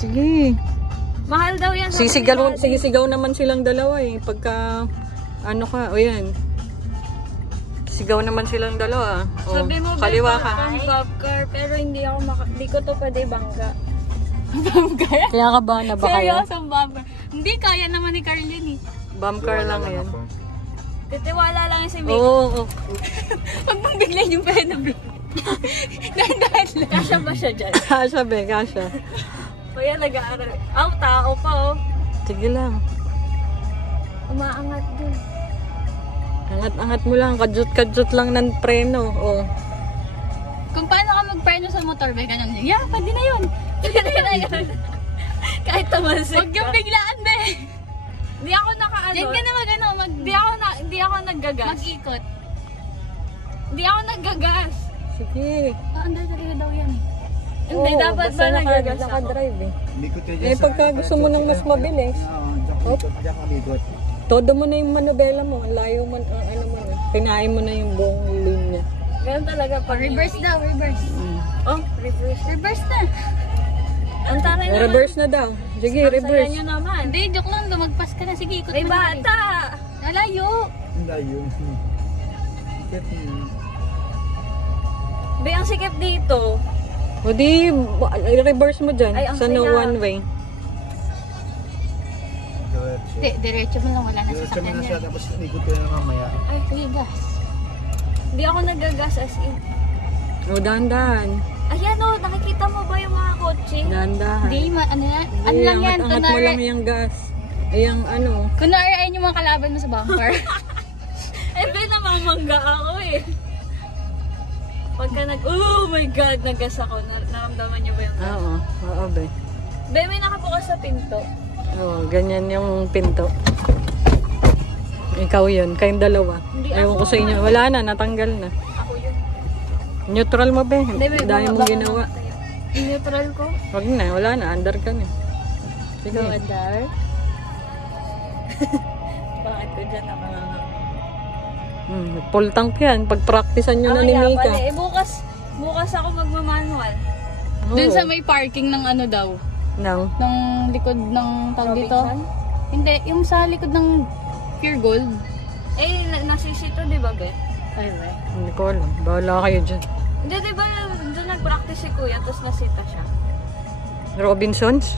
Sige. Mahal daw yan. Sisigaw naman silang dalawa eh. Pagka, ano ka, o yan. Sigaw naman silang dalawa. O, sabi mo, kaliwa ka. Pang bobcar, pero hindi ko to pwede bangga. Kaya ka ba na ba kaya? Seryoso, bobcar. Hindi, kaya naman ni Carlin eh. Bumper lang yan. Titiwala lang yung si Vic. Oo. Huwag mong biglayin yung pera na Vic. Dahan-dahan lang. Kasha ba siya dyan? Kasha be, kasha. Kaya nag-aaral. Tao pa oh. Sige lang. Umaangat dun. Angat-angat mo lang. Kadyot-kadyot lang ng preno. Oh. Kung paano ka mag-preno sa motor, be, ganun. Yeah, pwede na yun. Pwede na yun. Kahit tamasik ka. Huwag yung biglaan, be. Hindi ako nakaano. Diyan ka na Hindi ako naggagas. Mag-ikot. Hindi ako naggagas. Sige. Under talaga daw yan eh. Hindi, dapat ba naggagas ako? Naka-drive eh. Pagka gusto mo ng mas mabilis. Todo mo na yung manobela mo. Ang layo mo, ano mo na. Kinain mo na yung buong linya. Ganun talaga. Reverse daw, reverse. Oh, reverse. Reverse na. Ang taray naman. Reverse na daw. Sige, reverse. Ang saya nyo naman. Hindi, joke lang. Lumagpas ka na. Sige, ikot mo na. Ay, bata! Nalayo. Layo. Be, ang sikip dito. O di, reverse mo dyan. Ay, ang sa no saya. one way. Diretso mo lang. Wala na Diretso sa mo na siya, kanya. tapos ikot ko na mamaya. Ay, sige, gas. Hindi ako nagagas as in. O, dahan-dahan. Ayan o, nakikita mo ba yung mga kotse? Dahan-dahan. Hindi, ano lang yan. Angat mo lang yung gas. Ay, yung ano. Kunwari ayun yung mga kalaban mo sa bumper. Eh, be, namamangga ako eh. Pagka oh my God, naggas ako. Naramdaman niyo ba yung gas? Oo, be. Be, may nakabukas sa pinto. Oo, ganyan yung pinto. Ikaw yun, kayong dalawa. Hindi Ewan ako. ko sa inyo. Wala na, natanggal na. Ako yun. Neutral mo, be. Hindi, may Dahil mong ginawa. Neutral ko? Wag na, wala na. Under ka na. Sige. No, Adar. Bakit ko dyan ako Full tank yan. Pag-practicean nyo na ni Mika. Eh, bukas ako magmamanual. Dun sa may parking ng ano daw? Nang? Ng likod ng tag dito? Hindi, yung sa likod ng Pure Gold. Eh, nasisito, di ba, be? Ay, be. Hindi ko alam. Bahala kayo dyan. Hindi, di ba, doon nag-practice si Kuya, tapos nasita siya. Robinsons?